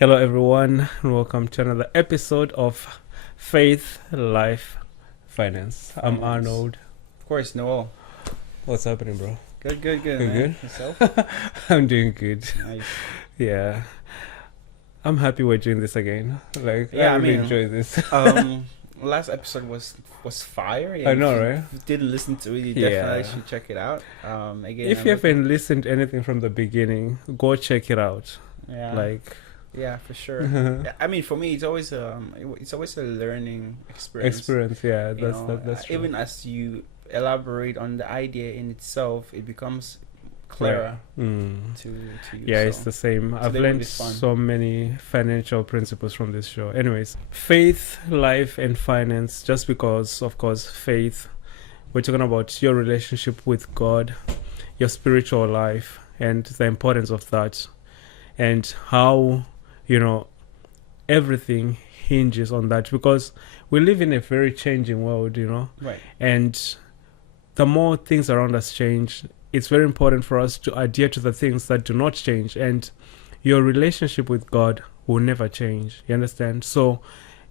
Hello, everyone, and welcome to another episode of Faith, Life, Finance. I'm Finance. Arnold. Of course, Noel. What's happening, bro? Good, You man. good? Yourself? I'm doing good. Nice. Yeah. I'm happy we're doing this again. Like, Yeah, I I really mean, enjoy this. Last episode was fire. I know, if you, right? If you didn't listen to it, you Yeah. definitely should check it out. Again, If you haven't listened to anything from the beginning, go check it out. yeah, Like, for sure. Yeah, I mean, for me, it's always a learning experience. experience, yeah, You that's know, that's true. even as you elaborate on the idea in itself, it becomes clearer to you. Yeah, so. it's the same. I've today will learned be fun. so many financial principles from this show. Anyways, faith, life, and finance. Just because, of course, faith, we're talking about your relationship with God, your spiritual life, and the importance of that, and how, everything hinges on that. Because we live in a very changing world, Right. and the more things around us change, it's very important for us to adhere to the things that do not change. And your relationship with God will never change. You understand? So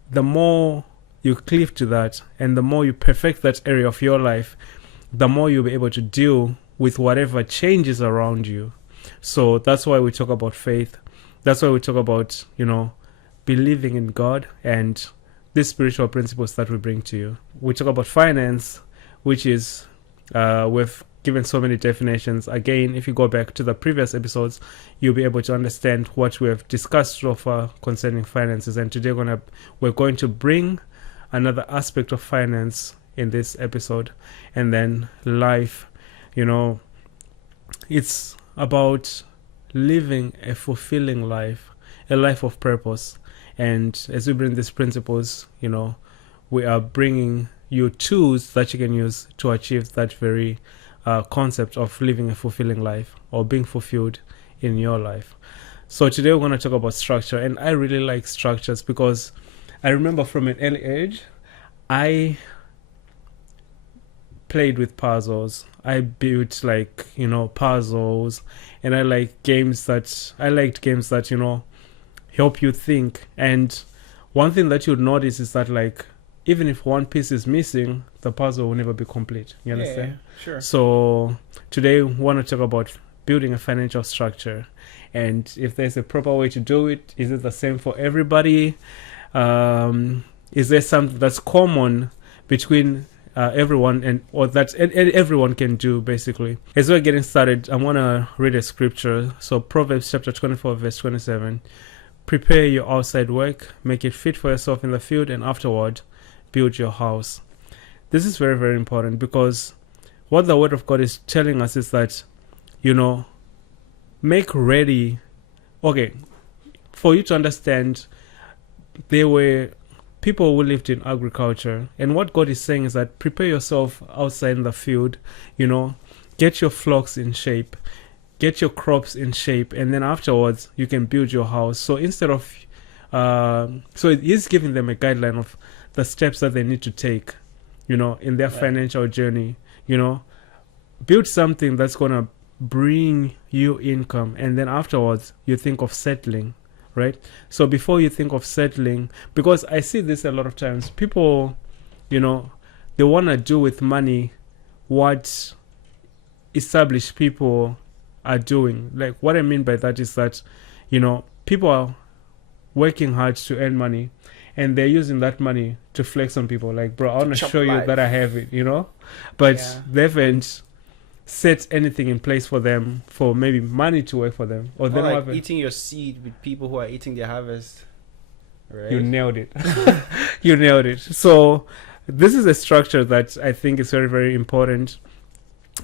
the more you cleave to that and the more you perfect that area of your life, the more you'll be able to deal with whatever changes around you. So that's why we talk about faith. That's why we talk about, believing in God and these spiritual principles that we bring to you. We talk about finance, which is, we've given so many definitions. Again, if you go back to the previous episodes, you'll be able to understand what we have discussed so far concerning finances. And today we're going to bring another aspect of finance in this episode. And then life, it's about living a fulfilling life, a life of purpose. And as we bring these principles, we are bringing you tools that you can use to achieve that very concept of living a fulfilling life or being fulfilled in your life. So today we're going to talk about structure, and I really like structures because I remember from an early age I played with puzzles. I built puzzles, and I liked games that help you think. And one thing that you'll notice is that even if one piece is missing, the puzzle will never be complete. You understand? Yeah, sure. So today we want to talk about building a financial structure, and if there's a proper way to do it. Is it the same for everybody? Is there something that's common between everyone or that everyone can do, basically? As we're getting started, I want to read a scripture. So Proverbs chapter 24 verse 27. Prepare your outside work, make it fit for yourself in the field, and afterward build your house. This is very, very important, because what the word of God is telling us is that, make ready. Okay, for you to understand, there were people who lived in agriculture, and what God is saying is that prepare yourself outside in the field, get your flocks in shape, get your crops in shape, and then afterwards you can build your house. So instead of, so it is giving them a guideline of the steps that they need to take, in their financial journey. Build something that's going to bring you income, and then afterwards you think of settling, right? So before you think of settling, because I see this a lot of times, people, they want to do with money what established people are doing. Like, what I mean by that is that, people are working hard to earn money, and they're using that money to flex on people. Like, bro, I want to show you that I have it, but they haven't set anything in place for them, for maybe money to work for them, or they don't have eating your seed with people who are eating their harvest. Right? You nailed it. You nailed it. So this is a structure that I think is very, very important.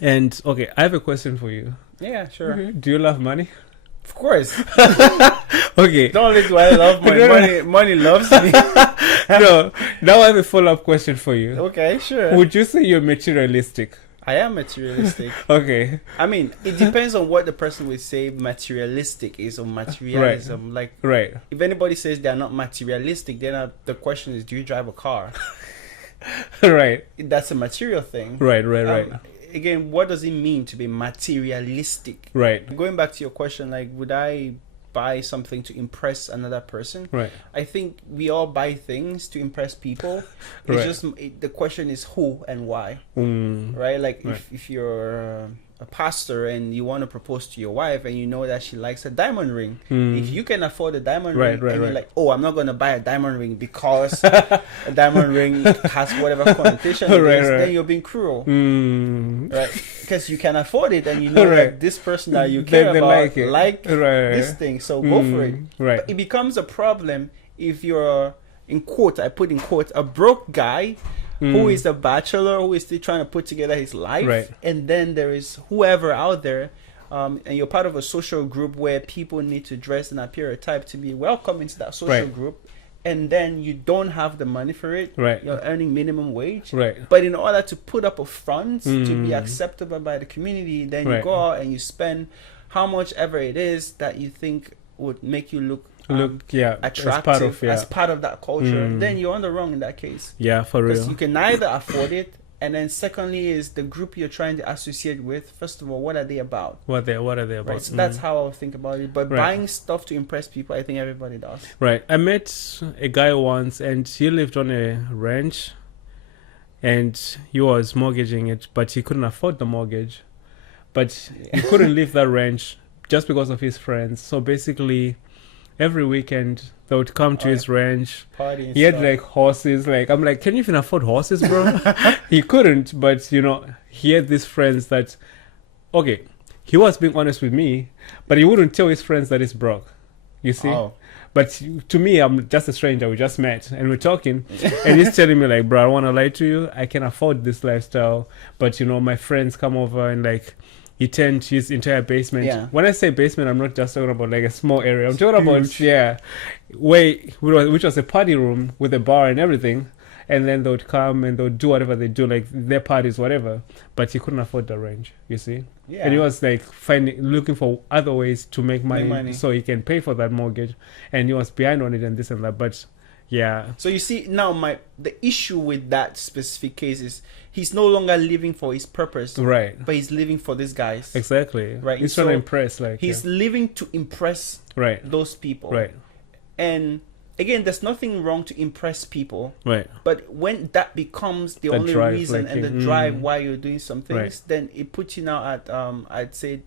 And okay, I have a question for you. Yeah, sure. Mm-hmm. Do you love money? Of course. Okay. Not only do I love money, money loves me. No, now I have a follow-up question for you. Okay, sure. Would you say you're materialistic? I am materialistic. Okay. I mean, it depends on what the person would say materialistic is, or materialism. Right. Right. If anybody says they're not materialistic, then the question is, do you drive a car? Right. That's a material thing. Right. Again, what does it mean to be materialistic? Right. Going back to your question, would I buy something to impress another person. Right. I think we all buy things to impress people. It's Right. just the question is who and why, right? Like Right. if you're a pastor and you want to propose to your wife and you know that she likes a diamond ring, if you can afford a diamond Right, ring right, and you're right. like, oh, I'm not going to buy a diamond ring because a diamond ring has whatever connotation it Right, is, right. then you're being cruel. Mm. Right, because you can afford it, and you know Right. that this person that you care They about like it. Right. this thing, so go for it. Right. But it becomes a problem if you're, in quote, I put in quote, a broke guy who is a bachelor who is still trying to put together his life, Right. and then there is whoever out there, and you're part of a social group where people need to dress and appear a type to be welcome into that social Right. group, and then you don't have the money for it. Right. You're earning minimum wage. Right. But in order to put up a front to be Mm. acceptable by the community, then you Right. go out and you spend how much ever it is that you think would make you look Yeah, attractive as part of that culture. Mm. Then you're on the wrong in that case. Yeah, for Because real. you can neither afford it, and then secondly is the group you're trying to associate with. First of all, what are they about? What are they about? Right, so that's how I would think about it. But Right. buying stuff to impress people, I think everybody does. Right. I met a guy once, and he lived on a ranch, and he was mortgaging it, but he couldn't afford the mortgage. But he couldn't leave that ranch just because of his friends. So basically, every weekend they would come to his ranch. Party and He had stuff. like horses. Like I'm like, can you even afford horses, bro? He couldn't, but he had these friends that, okay, he was being honest with me, but he wouldn't tell his friends that he's broke. You see? Oh. But to me, I'm just a stranger. We just met and we're talking, and he's telling me like, bro, I don't want to lie to you. I can afford this lifestyle, but my friends come over and like, he turned his entire basement. Yeah. When I say basement, I'm not just talking about like a small area. I'm talking about which was a party room with a bar and everything. And then they would come and they would do whatever they do, like their parties, whatever. But he couldn't afford the range, you see. Yeah. And he was like looking for other ways to make money so he can pay for that mortgage. And he was behind on it and this and that. But yeah. So you see now the issue with that specific case is he's no longer living for his purpose, Right. but he's living for these guys. Exactly. Right. He's So trying to impress. Like he's living to impress right. those people. Right. And again, there's nothing wrong to impress people. Right. But when that becomes the only drive, reason like, and the drive why you're doing some things, then it puts you now at I'd say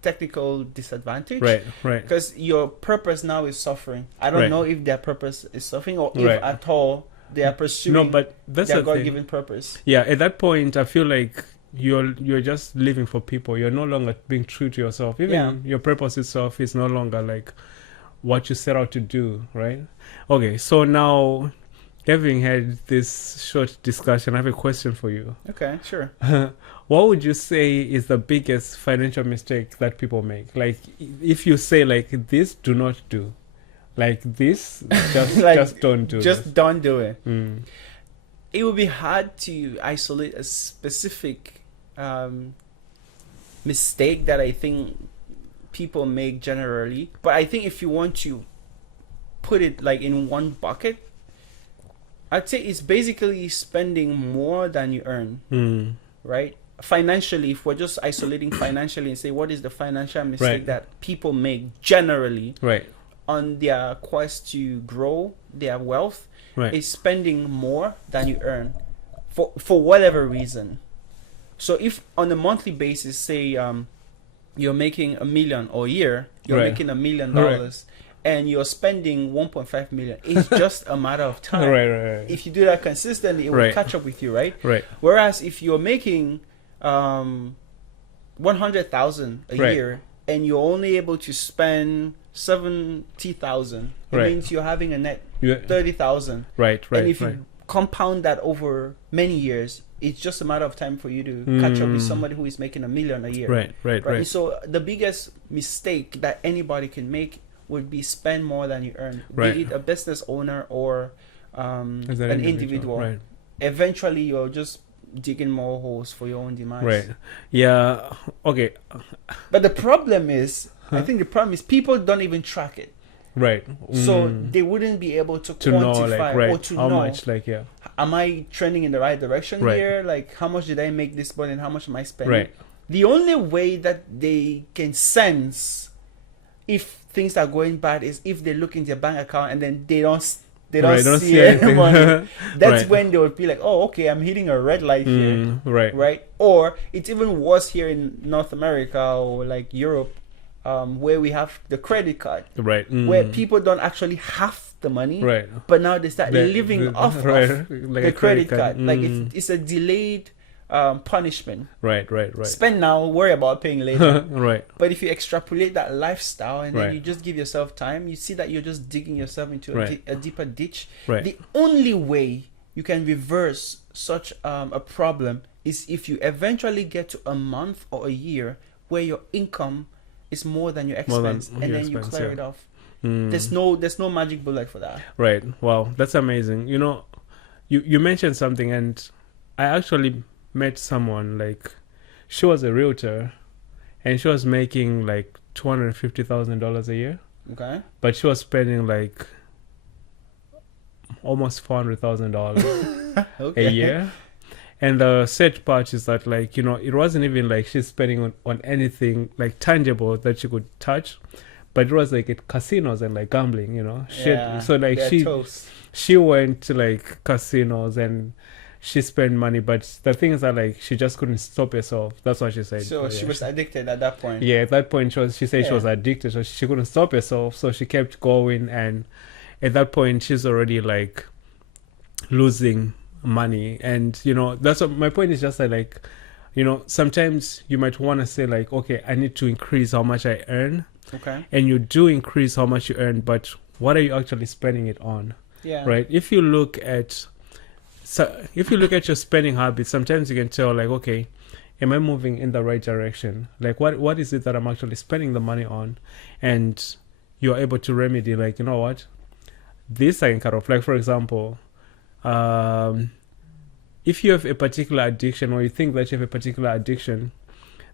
technical disadvantage. Right. Right. Because your purpose now is suffering. I don't Right. know if their purpose is suffering or if Right. at all they are pursuing No, but that's their the thing. God-given purpose. Yeah, at that point, I feel like you're just living for people. You're no longer being true to yourself. Even your purpose itself is no longer like what you set out to do, right? Okay, so now, having had this short discussion, I have a question for you. Okay, sure. What would you say is the biggest financial mistake that people make? Like, if you say like this, do not do. Like this, just don't do. Just don't do it. Mm. It would be hard to isolate a specific mistake that I think people make generally. But I think if you want to put it like in one bucket, I'd say it's basically spending more than you earn, right? Financially, if we're just isolating financially and say what is the financial mistake that people make generally on their quest to grow their wealth, is spending more than you earn for whatever reason. So if on a monthly basis, say you're making $1 million a year, you're making $1 million, and you're spending 1.5 million, it's just a matter of time. If you do that consistently, it will catch up with you, right? Whereas if you're making 100,000 a year and you're only able to spend 70,000, it means you're having a net 30,000. And if you compound that over many years, it's just a matter of time for you to catch up with somebody who is making $1 million a year. Right. So the biggest mistake that anybody can make would be spend more than you earn. Be it a business owner or an individual. Eventually, you're just digging more holes for your own demise. Yeah. Okay. But the problem is, I think the problem is people don't even track it. So they wouldn't be able to quantify know, or to how know much, am I trending in the right direction here? Like, how much did I make this month and how much am I spending? The only way that they can sense if things are going bad is if they look in their bank account and then they don't Right, don't see see any anything. money. That's Right. when they would be like, oh, okay, I'm hitting a red light here, Right. right? Or it's even worse here in North America or like Europe, where we have the credit card, Right. where people don't actually have the money, Right. but now they start living off right. of Like the a credit card. Like Mm. it's a delayed punishment. Right. Right. Right. Spend now, worry about paying later. Right. But if you extrapolate that lifestyle and then Right. you just give yourself time, you see that you're just digging yourself into Right. a deeper ditch. Right. The only way you can reverse such a problem is if you eventually get to a month or a year where your income is more than your More than expense, and your then you expense, clear yeah. it off. Mm. There's no magic bullet for that. Right. Wow, that's amazing. You know, you mentioned something, and I actually met someone, like, she was a realtor, and she was making like $250,000 a year, Okay. but she was spending like almost $400,000 Okay. a year. And the sad part is that, like, you know, it wasn't even like she's spending on anything like tangible that she could touch, but it was like at casinos and like gambling, you know. Yeah, So like they're toast. she went to like casinos and she spent money, but the thing is that, like, she just couldn't stop herself. That's what she said. So Yeah. she was addicted at that point. Yeah, at that point she said she Yeah. was addicted, so she couldn't stop herself, so she kept going, and at that point she's already like losing money. And you know, that's what my point is, just that, like, you know, sometimes you might want to say like, okay, I need to increase how much I earn, Okay. and you do increase how much you earn, but what are you actually spending it on? Yeah. Right? If you look at your spending habits, sometimes you can tell, like, okay, am I moving in the right direction? Like, what is it that I'm actually spending the money on? And you're able to remedy, like, you know what, this I can cut off. Like, for example, if you have a particular addiction, or you think that you have a particular addiction,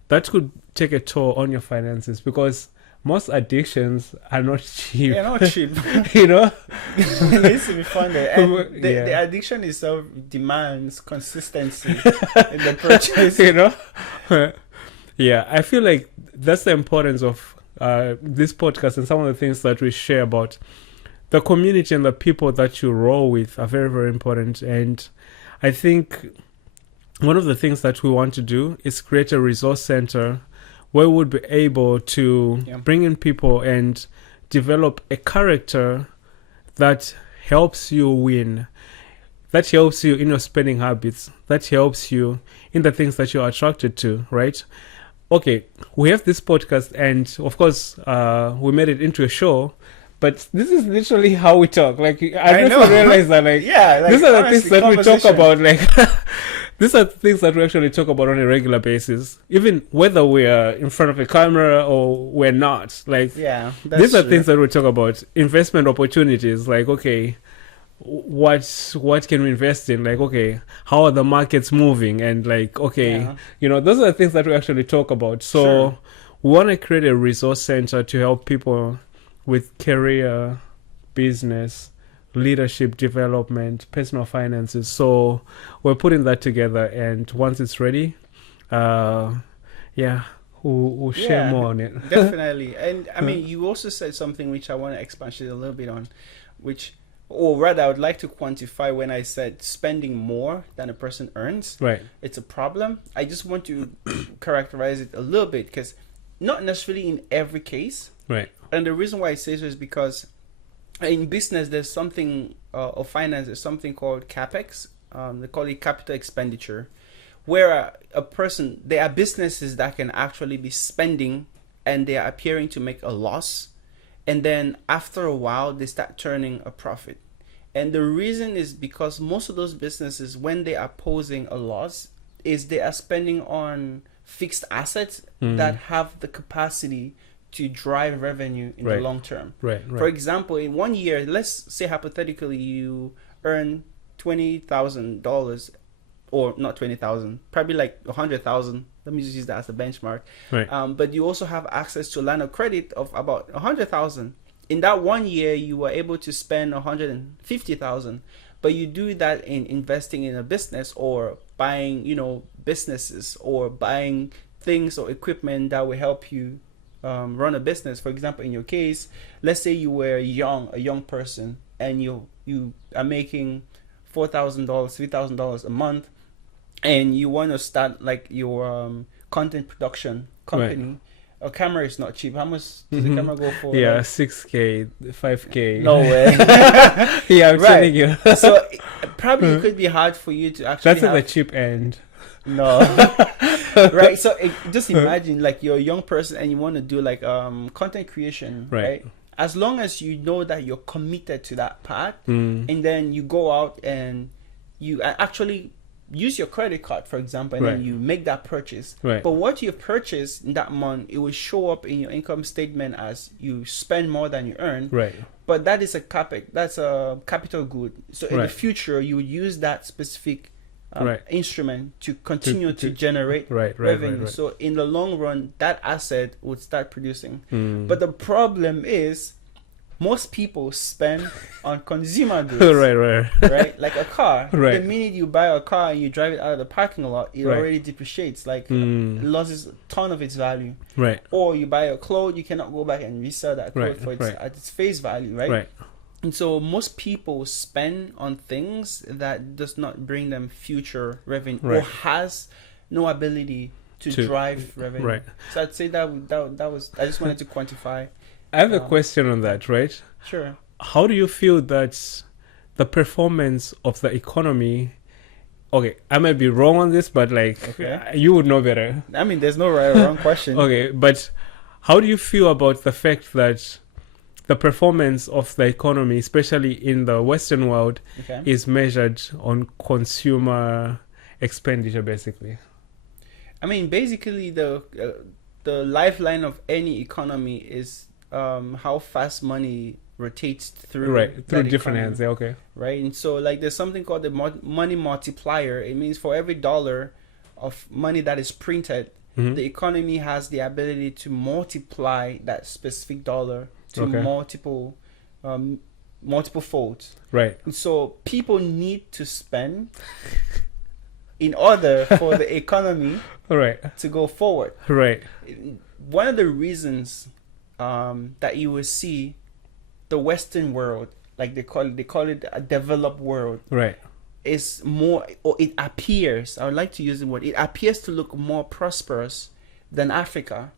that could take a toll on your finances, because most addictions are not cheap. Yeah, not cheap. You know? It needs to be funded. And Yeah. the addiction itself demands consistency in the purchase. You know? Yeah, I feel like that's the importance of this podcast, and some of the things that we share about the community and the people that you roll with are very, very important. And I think one of the things that we want to do is create a resource center where we would be able to bring in people and develop a character that helps you win, that helps you in your spending habits, that helps you in the things that you're attracted to, right? Okay, we have this podcast, and of course, we made it into a show, but this is literally how we talk. Like, I just realized that, like, Yeah, like, these are the honestly, things that we talk conversation. about, like, these are the things that we actually talk about on a regular basis, even whether we are in front of a camera or we're not. Like, Yeah, that's these are true. things that we talk about. Investment opportunities, like, okay, what can we invest in? Like, okay, how are the markets moving? And like, okay, Yeah. you know, those are the things that we actually talk about. So Sure. we want to create a resource center to help people with career, business, leadership development, personal finances. So we're putting that together, and once it's ready, we'll share Yeah, more on it. Definitely. And I mean, you also said something which I want to expand a little bit on, which, or rather, I would like to quantify when I said spending more than a person earns. Right. It's a problem. I just want to characterize it a little bit, because not necessarily in every case. Right. And the reason why I say so is because in business, there's something, or finance, there's something called capex. They call it capital expenditure, where a person, there are businesses that can actually be spending and they are appearing to make a loss. And then after a while, they start turning a profit. And the reason is because most of those businesses, when they are posing a loss, is they are spending on fixed assets that have the capacity to drive revenue in the long term. Right. For example, in 1 year, let's say hypothetically you earn $20,000, or not 20,000, probably like 100,000. Let me just use that as a benchmark. Right. But you also have access to a line of credit of about 100,000. In that 1 year, you were able to spend 150,000. But you do that in investing in a business, or buying, businesses, or buying things or equipment that will help you run a business. For example, in your case, let's say you were a young person, and you are making $4,000, $3,000 a month, and you want to start like your content production company. A camera is not cheap. How much does the camera go for? Yeah, like, 6K, 5K. no way. Yeah, I'm telling you. So probably it could be hard for you to actually That's at the cheap end. No. Right. So just imagine like you're a young person and you want to do like content creation, right? As long as you know that you're committed to that path, and then you go out and you actually use your credit card, for example, and then you make that purchase. But what you purchase in that month, it will show up in your income statement as you spend more than you earn. But that is that's a capital good. So in the future, you would use that specific instrument to continue to generate revenue. So in the long run, that asset would start producing. But the problem is, most people spend on consumer goods, right? Like a car. The minute you buy a car and you drive it out of the parking lot, it already depreciates, like loses a ton of its value. Or you buy a clothes, you cannot go back and resell that clothes for at its face value, right? And so most people spend on things that does not bring them future revenue or has no ability to drive revenue. So I'd say that was, I just wanted to quantify. I have a question on that, right? Sure. How do you feel that the performance of the economy, okay, I might be wrong on this, but like you would know better. I mean, there's no right or wrong question. Okay, but how do you feel about the fact that the performance of the economy, especially in the Western world, is measured on consumer expenditure, basically? I mean, basically, the lifeline of any economy is how fast money rotates through different hands. Right, and so like there's something called the money multiplier. It means for every dollar of money that is printed, the economy has the ability to multiply that specific dollar to multiple folds. And so people need to spend in order for the economy to go forward. One of the reasons that you will see the Western world, like they call it a developed world, is more, or it appears, I would like to use the word, it appears to look more prosperous than Africa.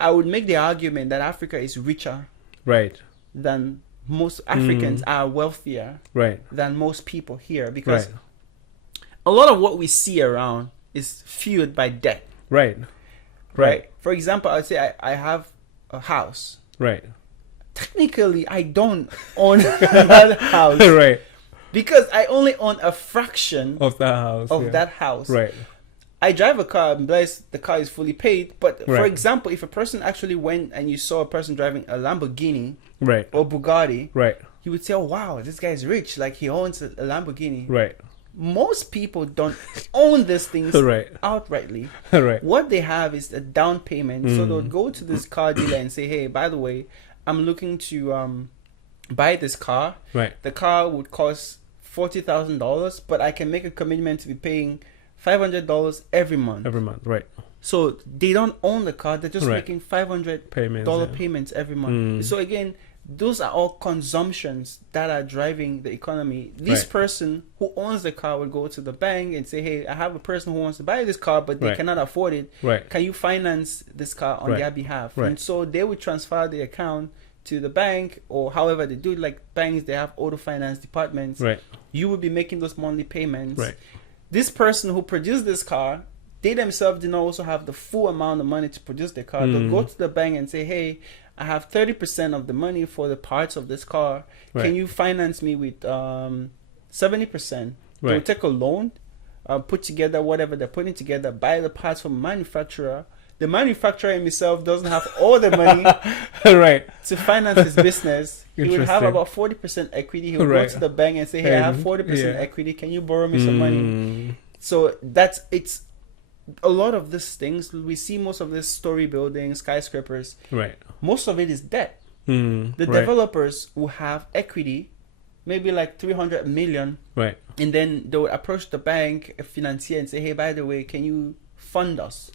I would make the argument that Africa is richer than most Africans, are wealthier than most people here, because a lot of what we see around is fueled by debt. For example, I would say I have a house. Technically, I don't own that house. Because I only own a fraction of that house. I drive a car, I'm blessed, the car is fully paid. But for example, if a person actually went and you saw a person driving a Lamborghini or Bugatti, you would say, oh wow, this guy is rich, like he owns a Lamborghini. Most people don't own these things outrightly. What they have is a down payment. So they'll go to this car dealer and say, hey, by the way, I'm looking to buy this car. The car would cost $40,000, but I can make a commitment to be paying $500 every month. So they don't own the car, they're just making $500 payments every month. So again, those are all consumptions that are driving the economy. This person who owns the car would go to the bank and say, hey, I have a person who wants to buy this car, but they cannot afford it. Can you finance this car on their behalf? And so they would transfer the account to the bank, or however they do it. Like banks, they have auto finance departments. You would be making those monthly payments. This person who produced this car, they themselves did not also have the full amount of money to produce the car. They'll go to the bank and say, hey, I have 30% of the money for the parts of this car. Can you finance me with 70%? They'll take a loan, put together whatever they're putting together, buy the parts from a manufacturer. The manufacturer himself doesn't have all the money to finance his business. He would have about 40% equity. He would go to the bank and say, hey, I have 40% equity. Can you borrow me some money? So it's a lot of these things. We see most of this story building, skyscrapers. Most of it is debt. The developers will have equity, maybe like 300 million. And then they would approach the bank, a financier, and say, hey, by the way, can you fund us?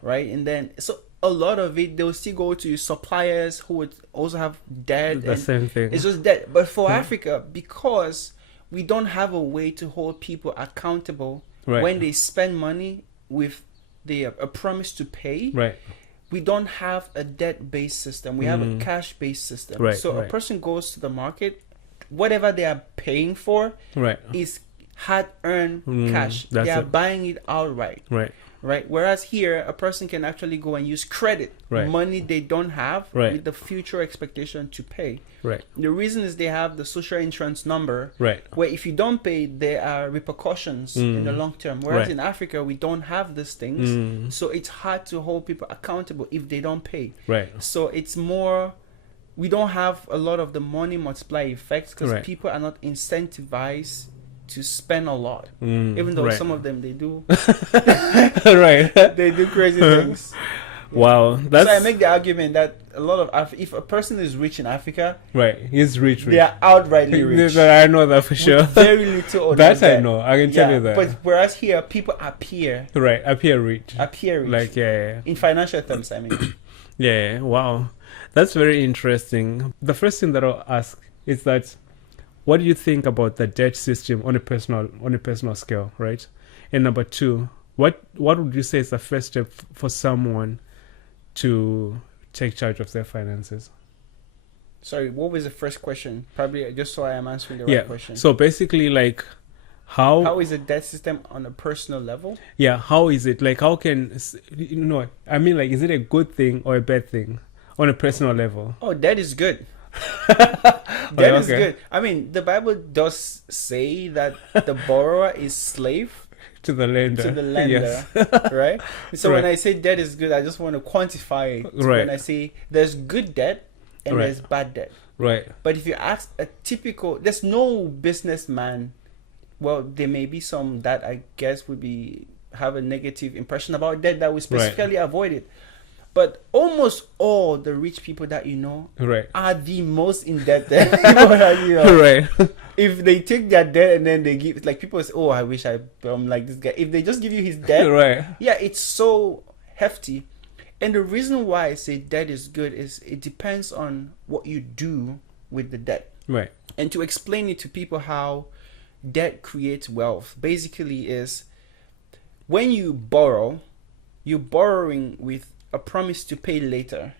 And then, so a lot of it, they'll still go to suppliers who would also have debt. The same thing. It's just debt. But for Africa, because we don't have a way to hold people accountable when they spend money with a promise to pay, we don't have a debt-based system. We have a cash-based system. So a person goes to the market, whatever they are paying for is hard-earned cash. They are buying it outright. Right. Whereas here, a person can actually go and use credit, money they don't have, with the future expectation to pay. The reason is they have the social insurance number, where if you don't pay, there are repercussions in the long term. Whereas in Africa, we don't have these things, so it's hard to hold people accountable if they don't pay. So it's more, we don't have a lot of the money multiplier effects because people are not incentivized to spend a lot, even though some of them they do. They do crazy things. Wow, so I make the argument that a lot of if a person is rich in Africa, he's rich. They are outrightly rich. I know that for sure. With very little or that I know. I can tell you that. But whereas here, people appear rich. Like in financial terms, I mean. Wow, that's very interesting. The first thing that I'll ask is that, what do you think about the debt system on a personal scale, right? And number two, what would you say is the first step for someone to take charge of their finances? Sorry, what was the first question? Probably just so I am answering the right question. So basically, like, how is the debt system on a personal level? How is it? Like, how can, I mean, like, is it a good thing or a bad thing on a personal level? Oh, debt is good. That is good. I mean, the Bible does say that the borrower is slave to the lender. Yes. Right? So when I say debt is good, I just want to quantify it. When I say there's good debt and there's bad debt. But if you ask a typical, there's no businessman, well, there may be some that I guess would have a negative impression about debt that we specifically avoid it. But almost all the rich people that you know are the most indebted people that you know. If they take their debt and then they give, like, people say, oh, I wish I'm like this guy. If they just give you his debt, it's so hefty. And the reason why I say debt is good is it depends on what you do with the debt. And to explain it to people how debt creates wealth, basically is when you borrow, you're borrowing with a promise to pay later.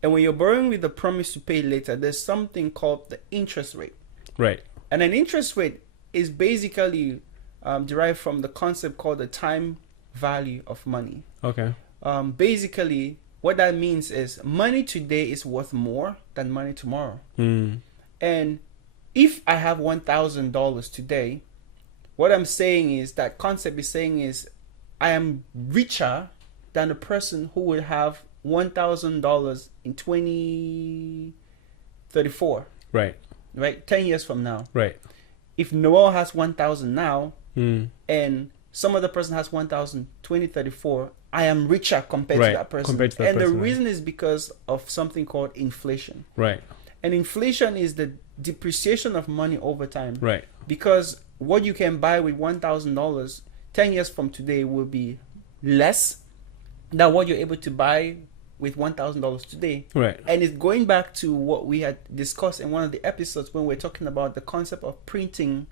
And when you're borrowing with a promise to pay later, there's something called the interest rate. And an interest rate is basically derived from the concept called the time value of money. Basically, what that means is money today is worth more than money tomorrow. And if I have $1,000 today, what I'm saying is, that concept is saying is, I am richer than the person who will have $1,000 in 2034. 10 years from now. If Noel has 1,000 now, and some other person has 1,000 2034, I am richer compared to that person. The reason is because of something called inflation. And inflation is the depreciation of money over time. Because what you can buy with $1,000 10 years from today will be less than what you're able to buy with $1,000 today. And it's going back to what we had discussed in one of the episodes when we're talking about the concept of printing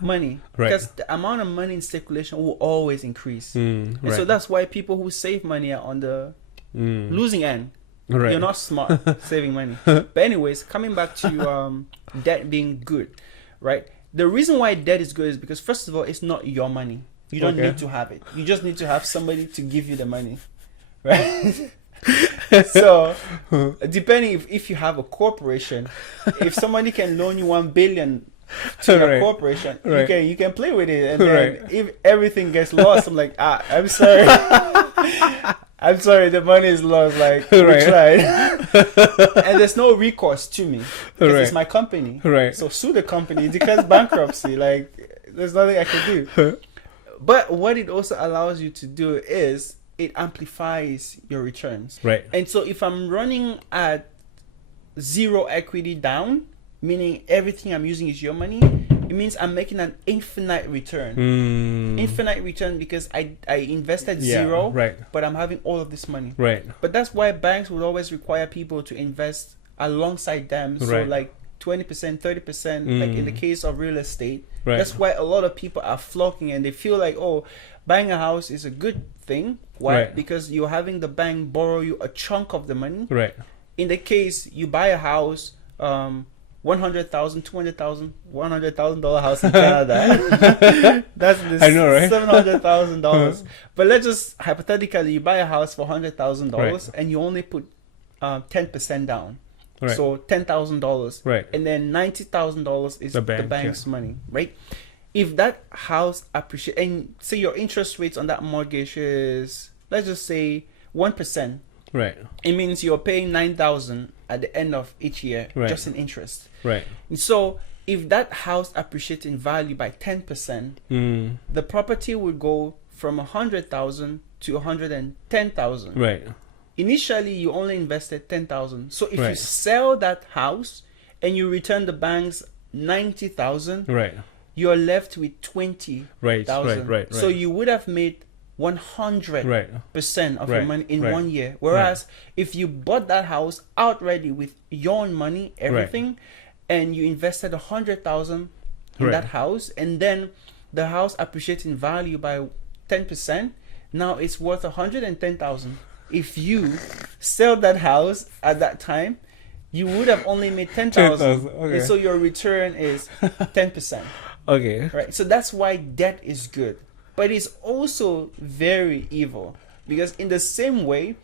money. Because the amount of money in circulation will always increase. And so that's why people who save money are on the losing end. You're not smart saving money. But anyways, coming back to debt being good, the reason why debt is good is because, first of all, it's not your money. You don't need to have it. You just need to have somebody to give you the money, right? So, depending if you have a corporation, if somebody can loan you $1 billion to your corporation, you can play with it, and then if everything gets lost, I'm like, I'm sorry, I'm sorry, the money is lost. Like, we tried, and there's no recourse to me because it's my company. So sue the company. It declares bankruptcy. Like, there's nothing I can do. But what it also allows you to do is it amplifies your returns. And so if I'm running at zero equity down, meaning everything I'm using is your money, it means I'm making an infinite return. Infinite return because I invested zero, right, but I'm having all of this money. right, But that's why banks would always require people to invest alongside them. So Right. like 20%, 30%, like in the case of real estate. right, That's why a lot of people are flocking and they feel like, oh, buying a house is a good thing. Why? Right. Because you're having the bank borrow you a chunk of the money. right, In the case you buy a house, $100,000, $200,000, $100,000 house in Canada. That's this I know, right? $700,000. But let's just hypothetically, you buy a house for $100,000 Right. and you only put 10% down. right, So $10,000. right, And then $90,000 is The the, bank, bank's money, right? If that house appreciate, and say your interest rates on that mortgage is, let's just say 1%, right, it means you're paying 9,000 at the end of each year, Right. just in interest. right, And so if that house appreciates in value by 10%, the property would go from 100,000 to 110,000. right, Initially, you only invested 10,000. So if you Right. sell that house and you return the bank's 90,000, right, you're left with 20,000. right, right, So you would have made 100% right, of your Right, money in right, 1 year. Whereas if you bought that house outright with your own money, everything, and you invested 100,000 in Right. that house, and then the house appreciates in value by 10%, now it's worth 110,000. If you sell that house at that time, you would have only made 10,000. 10,000, okay. And so your return is 10%. Okay. Right. So that's why debt is good. But it's also very evil. Because in the same way,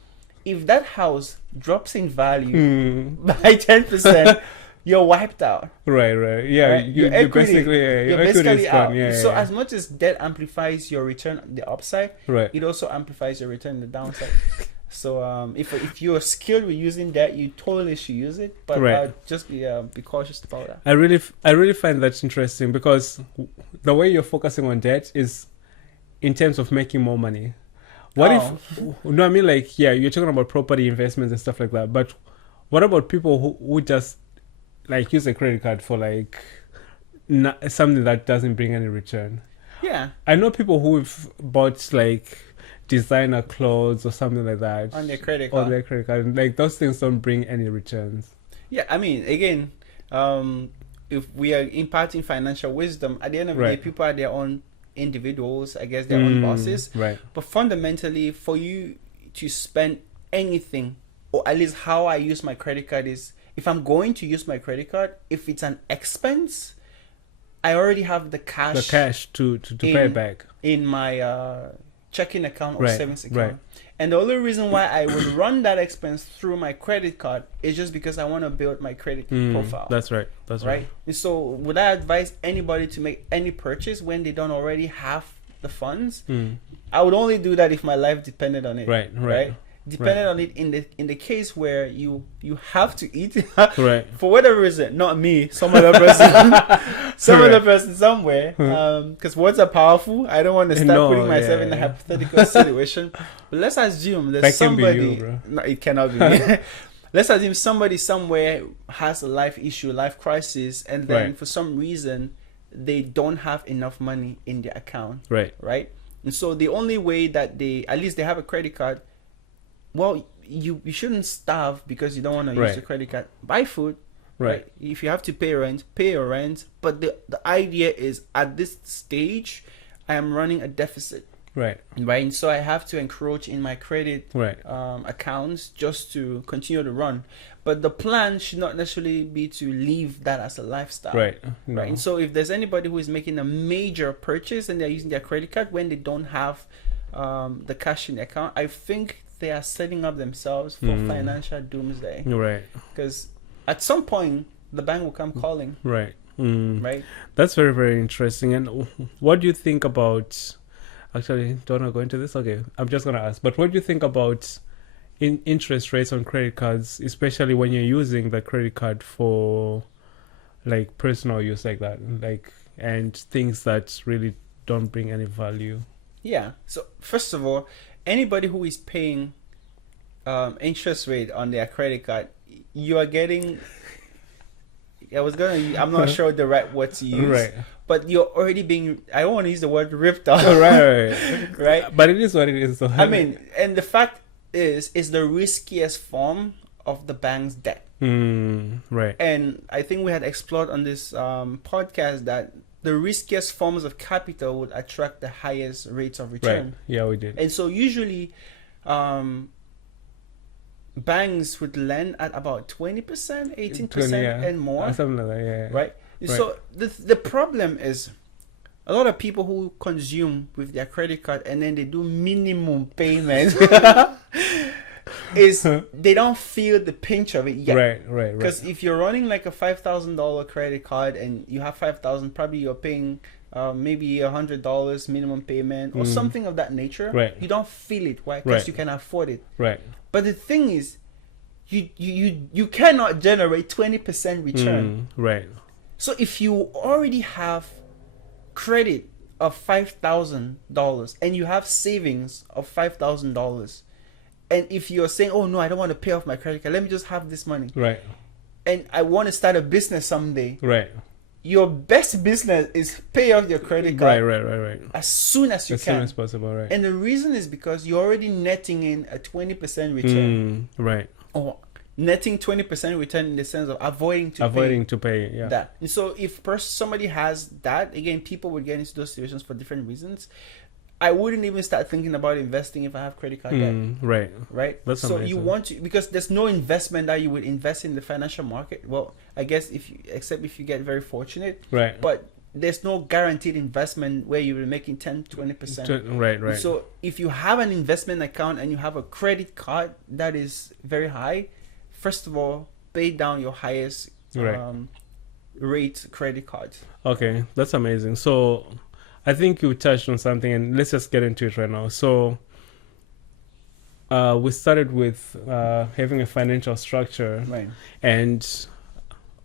if that house drops in value by 10%, you're wiped out. Right, right. Yeah, Right? you Your equity, basically, your you're equity basically is gone. out. Yeah, So yeah, as much as debt amplifies your return on the upside, right, it also amplifies your return on the downside. So if you're skilled with using debt, you totally should use it. But Right. just be cautious about that. I really find that interesting because the way you're focusing on debt is in terms of making more money. What if, no, I mean, like, yeah, you're talking about property investments and stuff like that, but what about people who just like use a credit card for like something that doesn't bring any return? Yeah, I know people who've bought like designer clothes or something like that on their credit on card. their credit card, and like those things don't bring any returns. Yeah, I mean, again, if we are imparting financial wisdom, at the end of the day, Right. people are their own individuals, I guess, their own bosses. Right. But fundamentally, for you to spend anything, or at least how I use my credit card is, if I'm going to use my credit card, if it's an expense, I already have the cash, The cash to pay back. in my checking account or Right, savings account. right. And the only reason why I would run that expense through my credit card is just because I want to build my credit profile. That's right. That's right. Right. And so would I advise anybody to make any purchase when they don't already have the funds? I would only do that if my life depended on it. Right, right, Depended on it in the case where you have to eat Right. for whatever reason, not me, some other person, some Right. other person somewhere. Because words are powerful. I don't want to start No, putting myself yeah, in a yeah. hypothetical situation. But let's assume there's That can be somebody. you, bro. No, it cannot be me. Let's assume somebody somewhere has a life issue, life crisis, and then Right. for some reason they don't have enough money in their account, Right. right? And so the only way that at least they have a credit card, well, you shouldn't starve because you don't want to use Right. the credit card. Buy food, Right. If you have to pay rent, pay your rent. But the idea is at this stage, I am running a deficit, Right. right? And so I have to encroach in my credit Right. accounts just to continue to run. But the plan should not necessarily be to leave that as a lifestyle. Right. No. Right. And so if there's anybody who is making a major purchase and they're using their credit card when they don't have the cash in the account, I think they are setting up themselves for financial doomsday. Right. Because at some point, the bank will come calling. Right. Right. That's very, very interesting. And what do you think about? Actually, don't want to go into this. Okay, I'm just gonna ask. But what do you think about interest rates on credit cards, especially when you're using the credit card for like personal use, like that, like and things that really don't bring any value? Yeah. So first of all, anybody who is paying interest rate on their credit card, you are getting I'm not sure the right word to use. Right. But you're already being, I don't want to use the word ripped off. Right. Right? But it is what it is. So. I mean, and the fact is the riskiest form of the bank's debt. Right. And I think we had explored on this podcast that the riskiest forms of capital would attract the highest rates of return. Right. Yeah, we did. And so usually banks would lend at about 20%, 18% and more. Something like that, yeah. Right? So the problem is a lot of people who consume with their credit card and then they do minimum payments is they don't feel the pinch of it yet. Right. Because if you're running like a $5,000 credit card and you have $5,000, probably you're paying maybe $100 minimum payment or something of that nature. Right. You don't feel it, right? Because you can afford it. Right. But the thing is, you cannot generate 20% return. Right. So if you already have credit of $5,000 and you have savings of $5,000, and if you're saying, oh no, I don't want to pay off my credit card, let me just have this money. Right. And I want to start a business someday. Right. Your best business is pay off your credit card. Right. As soon as you can. As soon as possible, right. And the reason is because you're already netting in a 20% return. Right. Or netting 20% return in the sense of avoiding to pay yeah. that. And so if somebody has that, again, people would get into those situations for different reasons. I wouldn't even start thinking about investing if I have credit card debt. Right. That's so amazing. you want to, because there's no investment that you would invest in the financial market. Well, I guess except if you get very fortunate. Right. But there's no guaranteed investment where you will be making 10-20%. Right. So if you have an investment account and you have a credit card that is very high, first of all, pay down your highest rate credit card. Okay, that's amazing. So I think you touched on something, and let's just get into it right now. So we started with having a financial structure. Right. And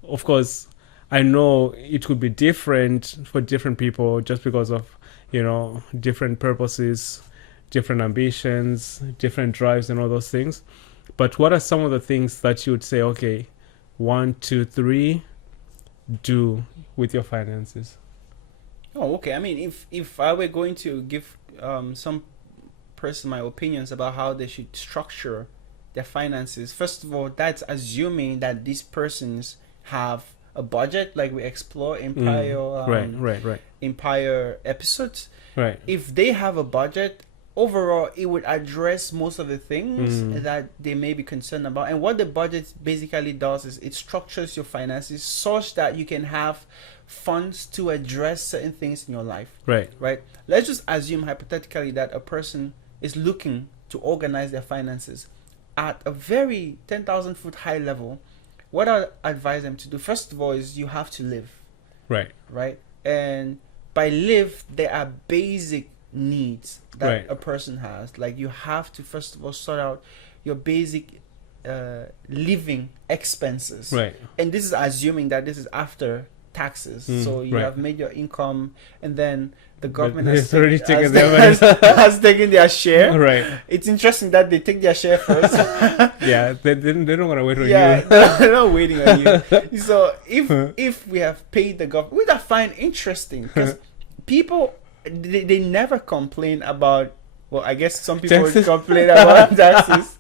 of course, I know it could be different for different people just because of, different purposes, different ambitions, different drives and all those things. But what are some of the things that you would say, okay, 1, 2, 3, do with your finances? Oh, okay. I mean, if I were going to give some person my opinions about how they should structure their finances, first of all, that's assuming that these persons have a budget, like we explore in prior in prior episodes. Right. If they have a budget, overall, it would address most of the things that they may be concerned about. And what the budget basically does is it structures your finances such that you can have funds to address certain things in your life. Right. Let's just assume hypothetically that a person is looking to organize their finances at a very 10,000 foot high level. What I advise them to do, first of all, is you have to live. Right. And by live, there are basic needs that a person has. Like, you have to first of all sort out your basic living expenses. Right. And this is assuming that this is after taxes. So you have made your income, and then the government has taken their share. Right. It's interesting that they take their share first. Yeah, they don't want to wait on you. They're not waiting on you. So if we have paid the government, which I find interesting, because people, they never complain about, well, I guess some people would complain about taxes.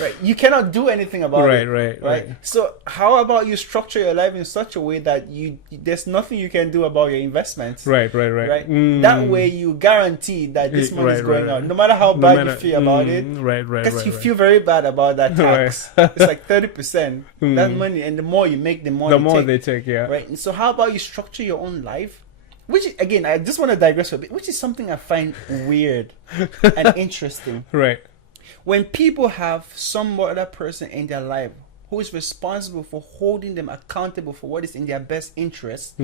Right. You cannot do anything about it. Right. So how about you structure your life in such a way that there's nothing you can do about your investments. Right. That way you guarantee that this money is going out, no matter how bad you feel about it. Because you feel very bad about that tax. It's like 30%. That money, and the more you make, the more they take. Yeah. Right. And so how about you structure your own life? Which, again, I just want to digress a bit, which is something I find weird and interesting. Right. When people have some other person in their life who is responsible for holding them accountable for what is in their best interest,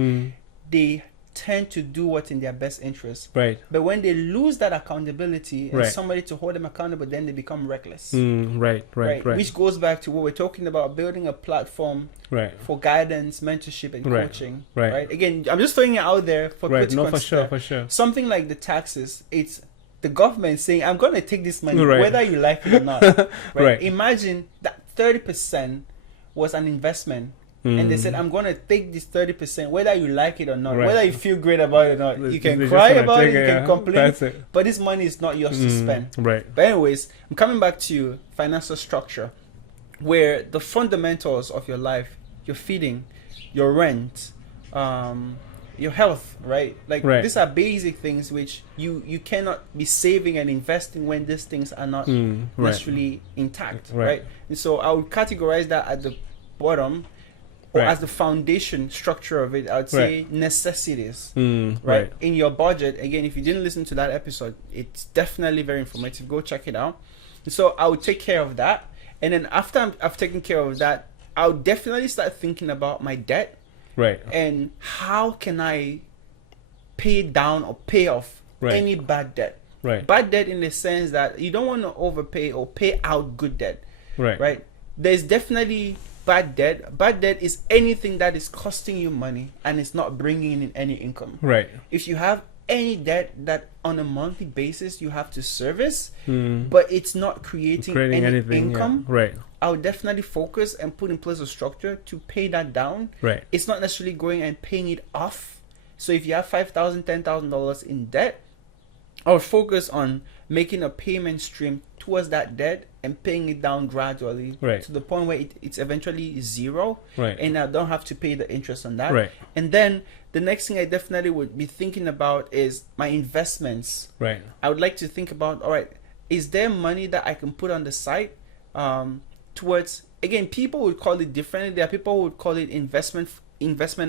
they tend to do what's in their best interest. Right. But when they lose that accountability and somebody to hold them accountable, then they become reckless. Right. Which goes back to what we're talking about, building a platform for guidance, mentorship, and coaching. Right. Again, I'm just throwing it out there for people to consider. For sure. Something like the taxes, it's the government saying, I'm going to take this money, whether you like it or not. Imagine that 30% was an investment and they said, I'm going to take this 30%, whether you like it or not, Right. whether you feel great about it or not. You can They're cry just gonna about it, take you it, can yeah. complain, That's it. but this money is not yours to spend. Right. But anyways, I'm coming back to financial structure, where the fundamentals of your life, your feeding, your rent, your health, right? Like Right. these are basic things which you cannot be saving and investing when these things are not Right. necessarily intact, Right. right? And so I would categorize that at the bottom, or Right. as the foundation structure of it. I would say necessities. Right. Right, in your budget. Again, if you didn't listen to that episode, it's definitely very informative. Go check it out. So I would take care of that, and then after I've taken care of that, I would definitely start thinking about my debt Right. and how can I pay down or pay off Right. any bad debt. Right. Bad debt in the sense that you don't want to overpay or pay out good debt. Right. Right. There's definitely bad debt. Bad debt is anything that is costing you money and it's not bringing in any income. Right. If you have any debt that on a monthly basis you have to service, but it's not creating any anything. income, Yeah. Right. I would definitely focus and put in place a structure to pay that down. Right. It's not necessarily going and paying it off. So if you have $5,000, $10,000 in debt, I would focus on making a payment stream towards that debt and paying it down gradually, Right. to the point where it's eventually zero, Right. and I don't have to pay the interest on that. Right. And then the next thing I definitely would be thinking about is my investments. Right. I would like to think about, all right, is there money that I can put on the side towards, again, people would call it differently. There are people who would call it investment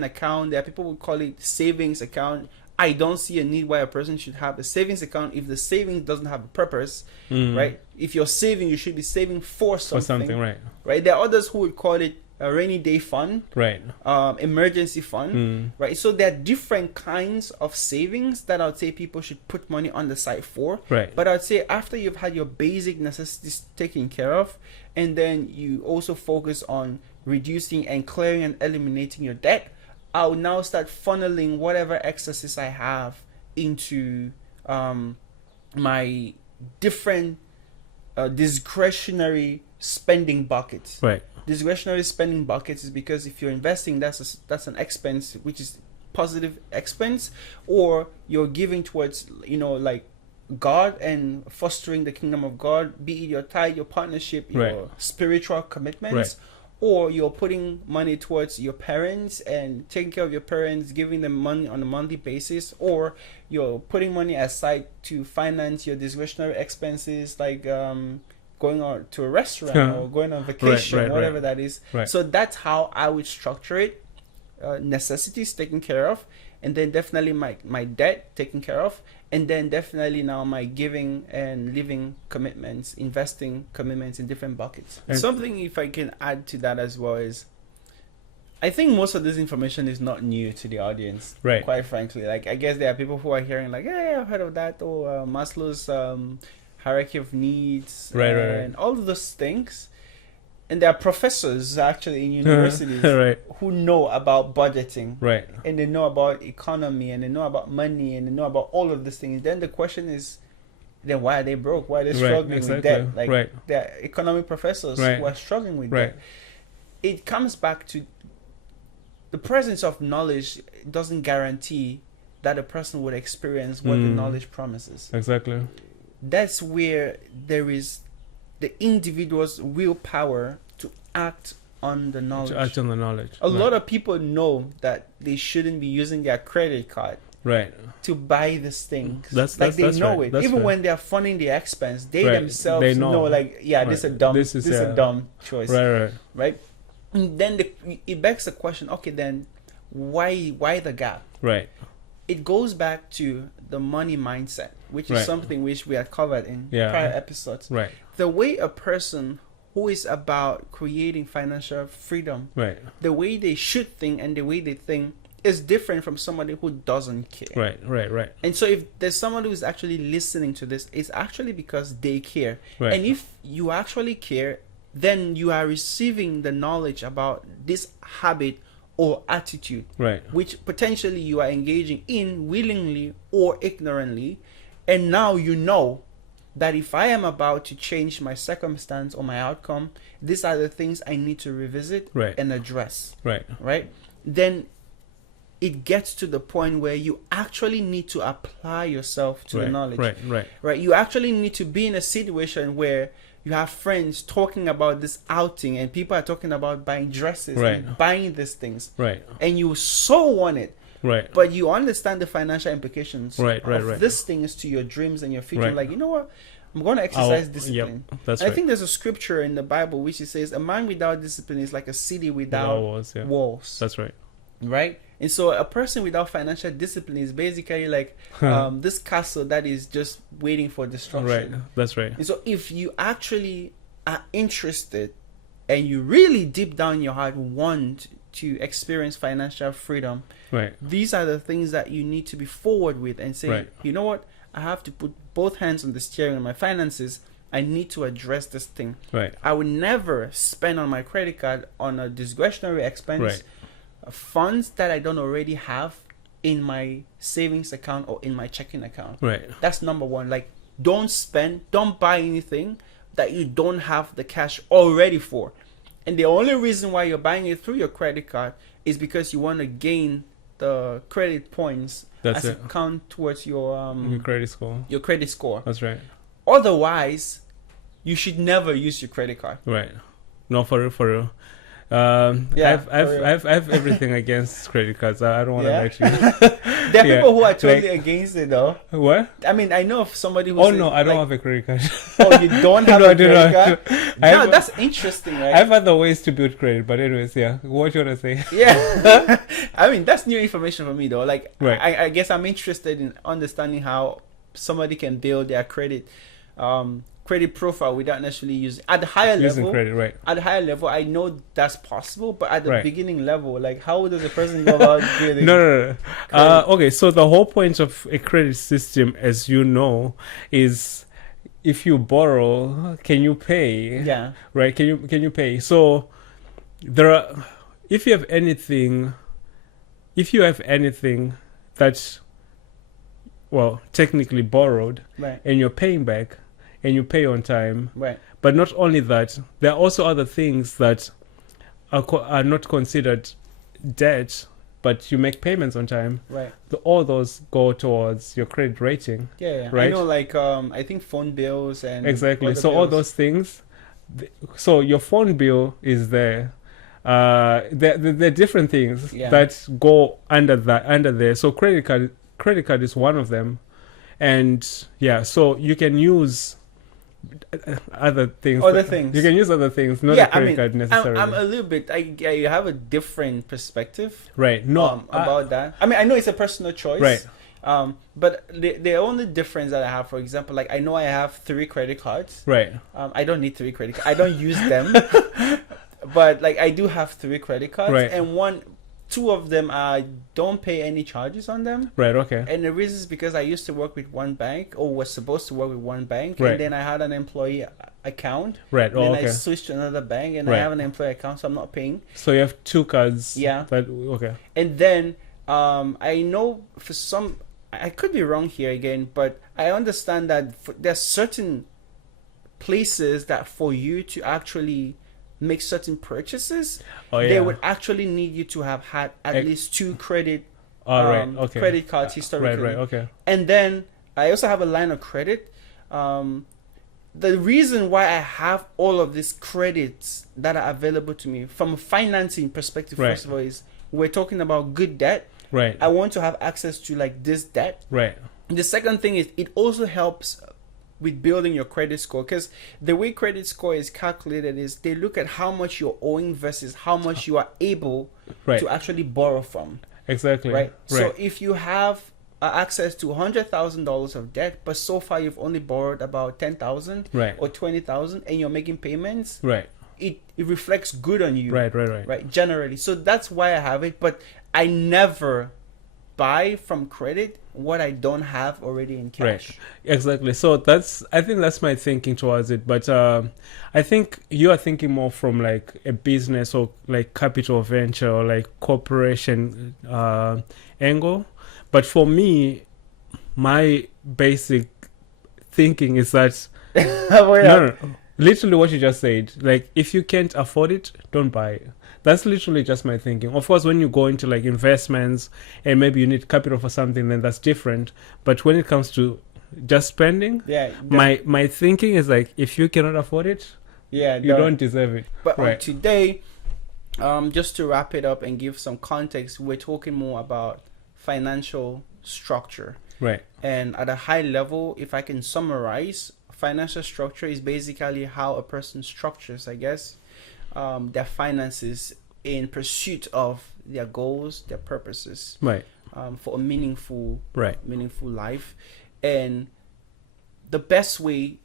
account. There are people who would call it savings account. I don't see a need why a person should have a savings account if the savings doesn't have a purpose, right? If you're saving, you should be saving for something. For something. Right. Right? There are others who would call it a rainy day fund, Right. emergency fund, right? So there are different kinds of savings that I would say people should put money on the side for. Right. But I would say after you've had your basic necessities taken care of, and then you also focus on reducing and clearing and eliminating your debt, I will now start funneling whatever excesses I have into my different discretionary spending buckets. Right. Discretionary spending buckets is because if you're investing, that's an expense which is positive expense, or you're giving towards, like God and fostering the kingdom of God, be it your tithe, your partnership, your Right. spiritual commitments, Right. or you're putting money towards your parents and taking care of your parents, giving them money on a monthly basis, or you're putting money aside to finance your discretionary expenses, like going out to a restaurant or going on vacation, right, whatever right. that is. Right. So that's how I would structure it. Necessities taken care of, and then definitely my debt taken care of, and then definitely now my giving and living commitments, investing commitments in different buckets. And something, if I can add to that as well, is I think most of this information is not new to the audience. Right. Quite frankly, like I guess there are people who are hearing like, yeah, I've heard of that, or Maslow's hierarchy of needs, Right, and all of those things. And there are professors actually in universities Right. who know about budgeting, Right. and they know about economy, and they know about money, and they know about all of these things. Then the question is, then why are they broke? Why are they struggling with debt? Like Right. there are economic professors Right. who are struggling with Right. debt. It comes back to the presence of knowledge doesn't guarantee that a person would experience what the knowledge promises. Exactly. That's where there is the individual's willpower to act on the knowledge. To act on the knowledge. A lot of people know that they shouldn't be using their credit card Right. to buy these things. That's they know right. it. That's Even fair. when they're funding the expense, they Right. themselves They know. like, yeah, this is a Right. dumb, This this is is a dumb choice, Right. right? And then it begs the question: okay, then why the gap? Right. It goes back to the money mindset, which is Right. something which we had covered in Yeah. prior episodes. Right. The way a person who is about creating financial freedom, Right. the way they should think and the way they think is different from somebody who doesn't care. Right. Right. Right. And so if there's someone who is actually listening to this, it's actually because they care. Right. And if you actually care, then you are receiving the knowledge about this habit or attitude, Right. which potentially you are engaging in willingly or ignorantly. And now you know that if I am about to change my circumstance or my outcome, these are the things I need to revisit Right. and address. Right. Right? Then it gets to the point where you actually need to apply yourself to the knowledge. Right? You actually need to be in a situation where you have friends talking about this outing and people are talking about buying dresses and buying these things. Right. And you so want it. Right. But you understand the financial implications of these things to your dreams and your future. Right. Like, you know what? I'm going to exercise discipline. Yep, that's and right. I think there's a scripture in the Bible which it says, a man without discipline is like a city without walls. That's right. Right? And so a person without financial discipline is basically like this castle that is just waiting for destruction. Right. That's right. And so if you actually are interested and you really deep down in your heart want to experience financial freedom, right, these are the things that you need to be forward with and say, right, you know what, I have to put both hands on the steering of my finances. I need to address this thing. Right. I would never spend on my credit card on a discretionary expense, right, funds that I don't already have in my savings account or in my checking account. Right. That's number one. Like, don't buy anything that you don't have the cash already for. And the only reason why you're buying it through your credit card is because you want to gain the credit points as it count towards your credit score. Your credit score. That's right. Otherwise, you should never use your credit card. Right. No, for real. Yeah, I've everything against credit cards. I don't want to let you. There are people who are totally against it, though. What? I mean, I know of somebody who. Oh no, I don't have a credit card. Oh, you don't have a credit card? No, that's interesting, right? I've other ways to build credit, but anyways, yeah. What you wanna say? Yeah, I mean that's new information for me, though. Like, right. I guess I'm interested in understanding how somebody can build their credit profile without necessarily using at the higher level. Credit, right. At the higher level, I know that's possible, but at the beginning level, like, how does a person go about building? No. Okay, so the whole point of a credit system, as you know, is if you borrow, can you pay? Yeah. Right. Can you pay? So if you have anything that's technically borrowed, right, and you're paying back, and you pay on time, right. But not only that, there are also other things that are not considered debt, but you make payments on time. Right. All those go towards your credit rating. Yeah. Right? I know, like, I think phone bills and exactly. So all those things. So your phone bill is there. There are different things that go under there. So credit card is one of them, and so you can use other things. You can use other things, not a credit card necessarily. I'm a little bit. You have a different perspective, right? No, about that. I mean, I know it's a personal choice, right? But the only difference that I have, for example, like, I know I have 3 credit cards, right? I don't need 3 credit cards. I don't use them, but like, I do have 3 credit cards, right. And 2 of them I don't pay any charges on them. Right, okay. And the reason is because I used to work with one bank, or was supposed to work with one bank, right. And then I had an employee account. Right, and then I switched to another bank, and I have an employee account, so I'm not paying. So you have 2 cards. Yeah. Okay. And then I know for some, I could be wrong here again, but I understand that there's certain places that for you to actually make certain purchases, they would actually need you to have had at least 2 credit credit cards historically. Right, okay. And then I also have a line of credit. The reason why I have all of these credits that are available to me from a financing perspective, first of all, is we're talking about good debt. Right. I want to have access to, like, this debt. Right. The second thing is it also helps with building your credit score, because the way credit score is calculated is they look at how much you're owing versus how much you are able to actually borrow from. Exactly. Right. So if you have access to $100,000 of debt, but so far you've only borrowed about $10,000 or $20,000, and you're making payments, it reflects good on you. Right. Generally, so that's why I have it, but I never buy from credit what I don't have already in cash. Right. Exactly. So I think that's my thinking towards it. But I think you are thinking more from, like, a business or, like, capital venture or, like, corporation angle. But for me, my basic thinking is that Wait no, up. no, literally what you just said. Like, if you can't afford it, don't buy it. That's literally just my thinking. Of course, when you go into like investments and maybe you need capital for something, then that's different. But when it comes to just spending, Yeah, my thinking is like, if you cannot afford it, yeah, you don't deserve it. But Right. today, just to wrap it up and give some context, we're talking more about financial structure. Right. And at a high level, if I can summarize, financial structure is basically how a person structures, I guess, their finances in pursuit of their goals, their purposes, Right. for a meaningful Right. life. And the best way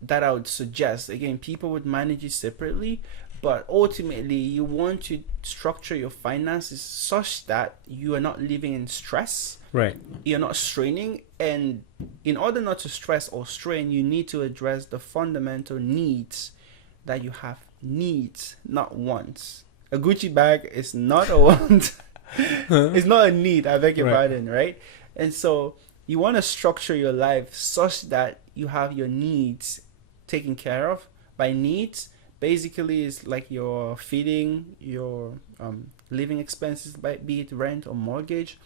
that I would suggest, again, people would manage it separately, but ultimately you want to structure your finances such that you are not living in stress, Right. you're not straining. And in order not to stress or strain, you need to address the fundamental needs that you have. Needs, not wants. A Gucci bag is not a want. It's not a need, I beg your Right. pardon, right? And so you want to structure your life such that you have your needs taken care of. By needs, basically is like your feeding, your living expenses, be it rent or mortgage.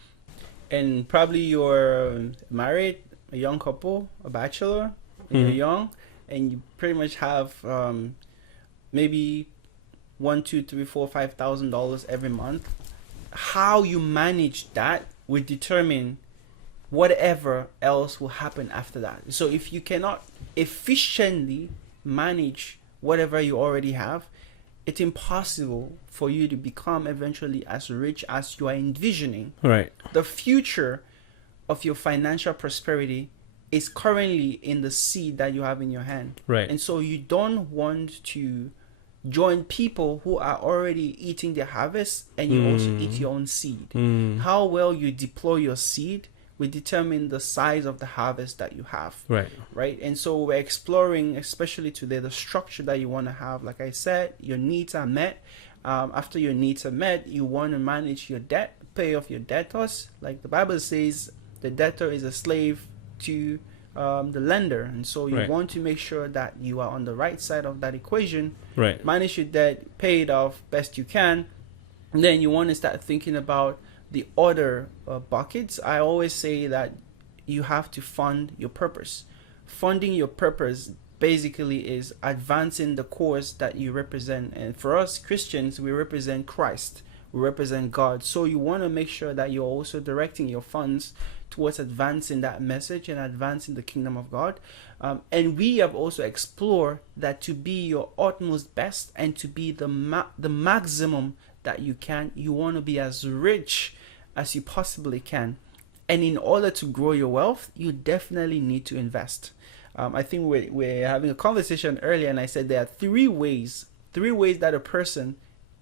And probably you're married, a young couple, a bachelor, and you're Mhm. young, and you pretty much have maybe $1, $2, $3, $4, $5,000 every month. How you manage that will determine whatever else will happen after that. So if you cannot efficiently manage whatever you already have, it's impossible for you to become eventually as rich as you are envisioning. Right. The future of your financial prosperity is currently in the seed that you have in your hand. Right. And so you don't want to join people who are already eating their harvest and you also eat your own seed. How well you deploy your seed will determine the size of the harvest that you have. Right. Right. And so we're exploring, especially today, the structure that you want to have. Like I said, your needs are met. After your needs are met, you want to manage your debt, pay off your debtors. Like the Bible says, the debtor is a slave to the lender. And so you Right. want to make sure that you are on the right side of that equation. Right. Manage your debt, pay it off best you can. And then you want to start thinking about the other buckets. I always say that you have to fund your purpose. Funding your purpose basically is advancing the cause that you represent. And for us Christians, we represent Christ. We represent God. So you want to make sure that you're also directing your funds towards advancing that message and advancing the kingdom of God. And we have also explored that to be your utmost best and to be the maximum that you can, you want to be as rich as you possibly can. And in order to grow your wealth, you definitely need to invest. I think we're having a conversation earlier, and I said there are three ways that a person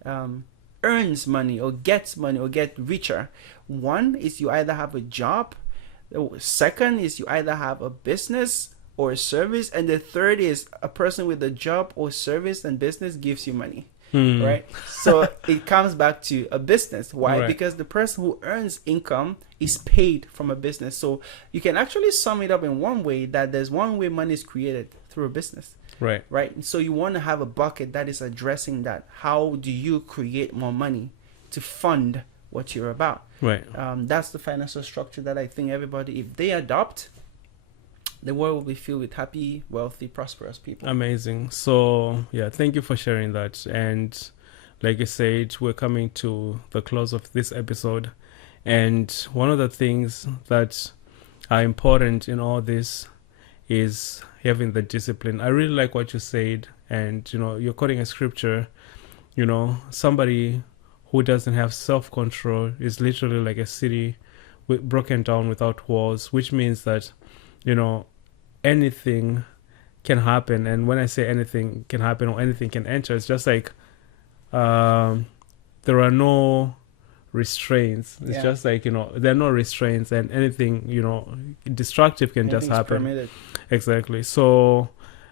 earns money or gets richer. One is you either have a job. The second is you either have a business or a service. And the third is a person with a job or service and business gives you money. Right? So it comes back to a business. Why? Right. Because the person who earns income is paid from a business. So you can actually sum it up in one way, that there's one way money is created, through a business. Right. Right? So you want to have a bucket that is addressing that. How do you create more money to fund what you're about? Right. That's the financial structure that I think everybody, if they adopt, the world will be filled with happy, wealthy, prosperous people. Amazing. So yeah, thank you for sharing that. And like I said, we're coming to the close of this episode. And one of the things that are important in all this is having the discipline. I really like what you said. And, you're quoting a scripture, somebody who doesn't have self-control is literally like a city broken down without walls, which means that, anything can happen. And when I say anything can happen or anything can enter, it's just like there are no restraints. It's just like, there are no restraints, and anything, destructive can just happen. Permitted. Exactly. So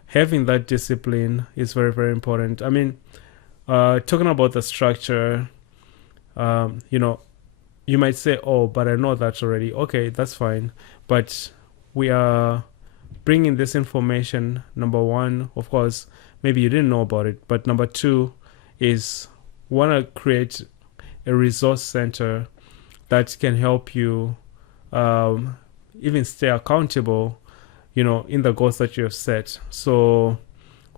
having that discipline is very, very important. I mean, talking about the structure, you might say, oh, but I know that already. Okay, that's fine. But we are bring in this information. Number one, of course, maybe you didn't know about it, but number two is want to create a resource center that can help you even stay accountable, in the goals that you have set. So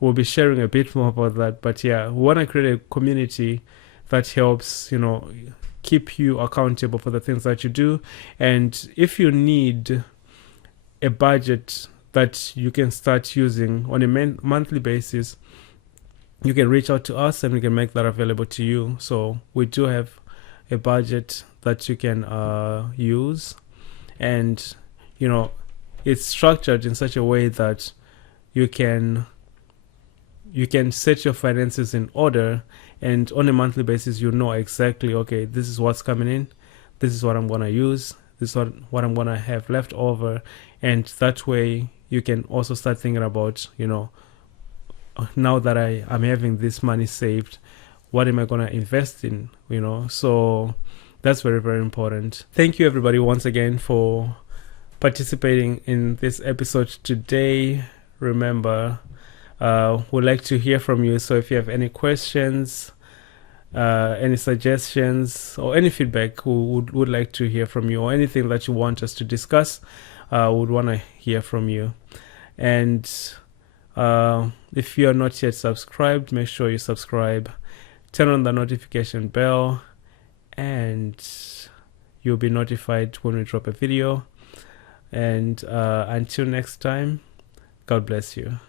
we'll be sharing a bit more about that. But yeah, we want to create a community that helps, keep you accountable for the things that you do. And if you need a budget that you can start using on a monthly basis, you can reach out to us and we can make that available to you. So we do have a budget that you can use, and it's structured in such a way that you can set your finances in order, and on a monthly basis you know exactly, okay, this is what's coming in, this is what I'm going to use, this is what I'm going to have left over. And that way you can also start thinking about, now that I'm having this money saved, what am I going to invest in, so that's very, very important. Thank you everybody once again for participating in this episode today. Remember, we'd like to hear from you. So if you have any questions, any suggestions, or any feedback, we would like to hear from you, or anything that you want us to discuss, would want to hear from you. And if you are not yet subscribed, make sure you subscribe, turn on the notification bell, and you'll be notified when we drop a video. And until next time, God bless you.